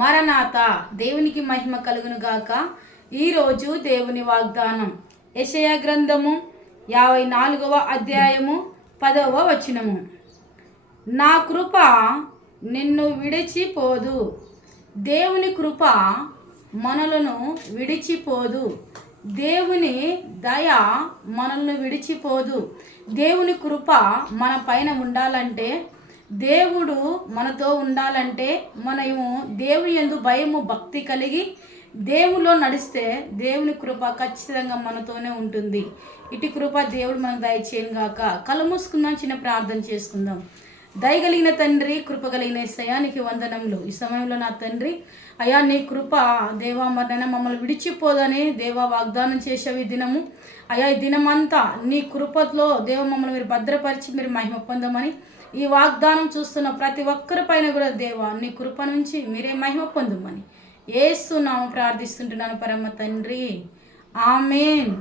మరనాత. దేవునికి మహిమ కలుగును గాక. ఈరోజు దేవుని వాగ్దానం యెషయా గ్రంథము 54వ అధ్యాయము 10వ వచనము. నా కృప నిన్ను విడిచిపోదు. దేవుని కృప మనలను విడిచిపోదు. దేవుని దయ మనల్ని విడిచిపోదు. దేవుని కృప మన పైన ఉండాలంటే, దేవుడు మనతో ఉండాలంటే, మనము దేవుని యందు భయము భక్తి కలిగి దేవులో నడిస్తే దేవుని కృప ఖచ్చితంగా మనతోనే ఉంటుంది. ఇటు కృప దేవుడు మనకు దయచేయను గాక. కళ్ళు మూసుకుందాం, చిన్న ప్రార్థన చేసుకుందాం. దయగలిగిన తండ్రి, కృప కలిగిన యేసయ్యా నీకు వందనములు. ఈ సమయంలో నా తండ్రి అయ్యా నీ కృప దేవా మరణన మమ్మల్ని విడిచిపోదని దేవా వాగ్దానం చేసేవి దినము. అయ్యా ఈ దినమంతా నీ కృపలో దేవ మమ్మల్ని మీరు భద్రపరిచి మీరు మహిమ పొందమని ఈ వాగ్దానం చూస్తున్న ప్రతి ఒక్కరి పైన కూడా దేవా నీ కృప నుంచి మీరే మహిమ పొందమని యేసు నామమున ప్రార్థిస్తుంటున్నాను పరమ తండ్రి. ఆమేన్.